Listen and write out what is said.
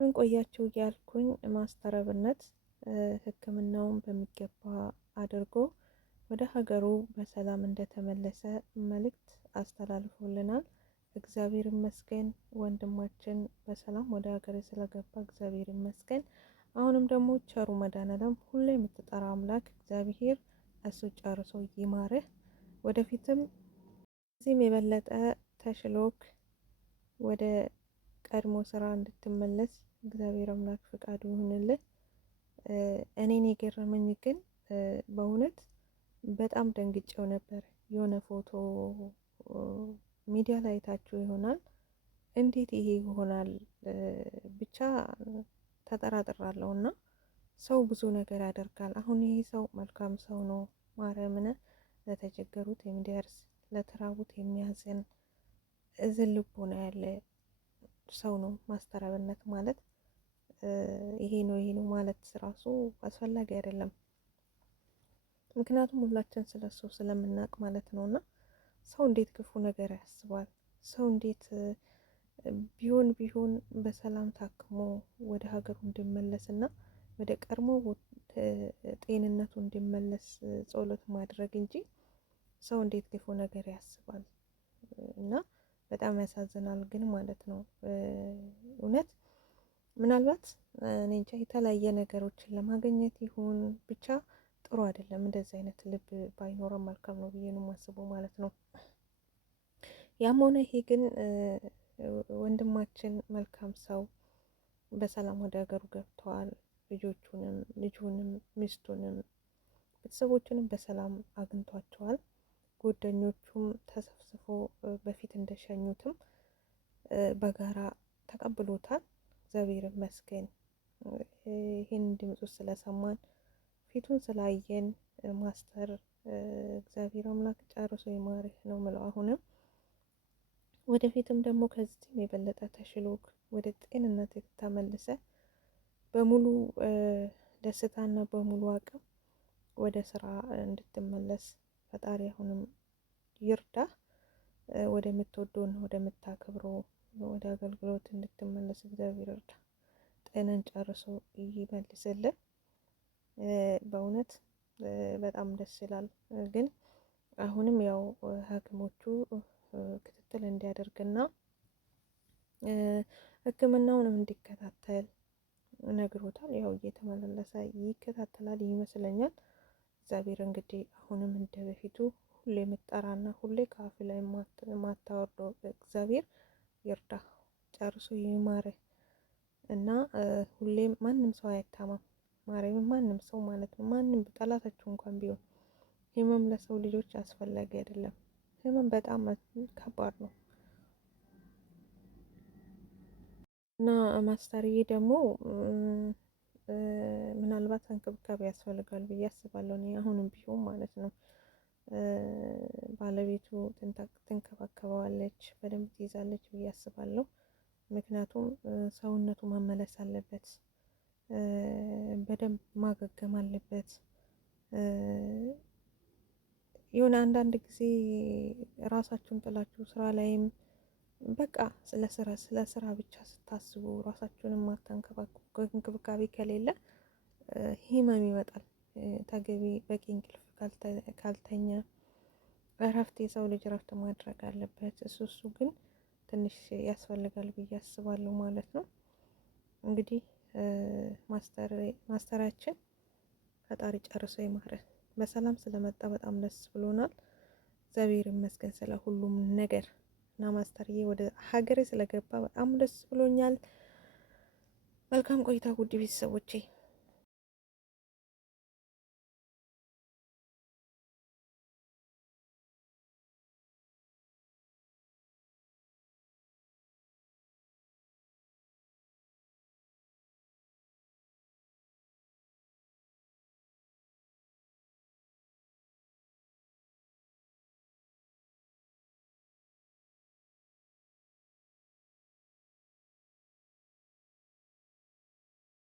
ምን ቆያችሁ እያልኩኝ ማስተረብነት ሕክምናውን በሚገባ አድርጎ ወደ ሀገሩ በሰላም እንደተመለሰ መልእክት አስተላልፎልናል። እግዚአብሔር ይመስገን። ወንድማችን በሰላም ወደ ሀገር ስለገባ እግዚአብሔር ይመስገን። አሁንም ደግሞ ቸሩ መድኃኔዓለም ሁሌ የምትጠራ አምላክ እግዚአብሔር እሱ ጨርሶ ይማርህ። ወደፊትም እዚህም የበለጠ ተሽሎክ ወደ ቀድሞ ስራ እንድትመለስ እግዚአብሔር አምላክ ፍቃዱ ይሁንልህ። እኔን የገረመኝ ግን በእውነት በጣም ደንግጬው ነበር። የሆነ ፎቶ ሚዲያ ላይ አይታችሁ ይሆናል። እንዴት ይሄ ይሆናል ብቻ ተጠራጥራለሁ። እና ሰው ብዙ ነገር ያደርጋል። አሁን ይሄ ሰው መልካም ሰው ነው። ማርያምን ለተቸገሩት የሚደርስ ለተራቡት የሚያዝን እዝን ልቦና ያለ ሰው ነው። ማስተረብነት ማለት ይሄ ነው ማለት ራሱ አስፈላጊ አይደለም። ምክንያቱም ሁላችን ስለሱ ስለምናውቅ ማለት ነው። እና ሰው እንዴት ክፉ ነገር ያስባል? ሰው እንዴት ቢሆን በሰላም ታክሞ ወደ ሀገሩ እንዲመለስ እና ወደ ቀድሞ ጤንነቱ እንዲመለስ ጸሎት ማድረግ እንጂ ሰው እንዴት ክፉ ነገር ያስባል? እና በጣም ያሳዝናል ግን ማለት ነው። እውነት ምናልባት እኔ እንጃ የተለያየ ነገሮችን ለማግኘት ይሁን ብቻ ጥሩ አይደለም። እንደዚህ አይነት ልብ ባይኖረው መልካም ነው ብዬ ነው የማስበው ማለት ነው። ያም ሆነ ይሄ ግን ወንድማችን መልካም ሰው በሰላም ወደ ሀገሩ ገብተዋል። ልጁንም ሚስቱንም ቤተሰቦቹንም በሰላም አግኝቷቸዋል። ጓደኞቹም ተሰብስቦ በፊት እንደሸኙትም በጋራ ተቀብሎታል። እግዚአብሔር ይመስገን። ይህን ድምፁ ስለሰማን ፊቱን ስላየን ማስተር እግዚአብሔር አምላክ ጨርሶ ይማርህ ነው ምለው። አሁንም ወደፊትም ደግሞ ከዚህም የበለጠ ተሽሎክ ወደ ጤንነት ተመልሰ በሙሉ ደስታና በሙሉ አቅም ወደ ስራ እንድትመለስ ፈጣሪ አሁንም ይርዳህ። ወደምትወደውና ወደምታከብረው ወደ አገልግሎት እንድትመለስ እግዚአብሔር ይርዳ። ጤናን ጨርሶ ይመልስልህ። በእውነት በጣም ደስ ይላል። ግን አሁንም ያው ሐኪሞቹ ክትትል እንዲያደርግና ሕክምናውንም እንዲከታተል ነግሮታል። ያው እየተመላለሰ ይከታተላል ይመስለኛል። እግዚአብሔር እንግዲህ አሁንም እንደ በፊቱ ሁሌ የምትጠራና ሁሌ ከአፍ ላይ የማታወርደው እግዚአብሔር ይርዳ፣ ጨርሶ ይማርህ እና ሁሌም ማንም ሰው አይታማም። ማርያም ማንም ሰው ማለት ነው። ማንም ጠላታችሁ እንኳን ቢሆን ህመም ለሰው ልጆች አስፈላጊ አይደለም። ህመም በጣም ከባድ ነው እና ማስተርዬ ደግሞ ምናልባት እንክብካቤ ያስፈልጋል ብዬ አስባለሁ። እኔ አሁንም ቢሆን ማለት ነው። ባለቤቱ ትንከባከበዋለች፣ በደንብ ትይዛለች ብዬ አስባለሁ። ምክንያቱም ሰውነቱ መመለስ አለበት፣ በደንብ ማገገም አለበት። የሆነ አንዳንድ ጊዜ ራሳችሁን ጥላችሁ ስራ ላይም በቃ ስለ ስራ ብቻ ስታስቡ ራሳችሁንም ማታንከባከቡ እንክብካቤ ከሌለ ህመም ይመጣል። ተገቢ በቂ እንቅልፍ ካልተኛ እረፍት፣ የሰው ልጅ እረፍት ማድረግ አለበት። እሱ ግን ትንሽ ያስፈልጋል ብዬ አስባለሁ ማለት ነው። እንግዲህ ማስተራችን ፈጣሪ ጨርሶ ይማረን። በሰላም ስለመጣ በጣም ደስ ብሎናል። እግዚአብሔር ይመስገን ስለ ሁሉም ነገር እና ማስተርዬ ወደ ሀገሬ ስለገባ በጣም ደስ ብሎኛል። መልካም ቆይታ ውድ ቤተሰቦቼ።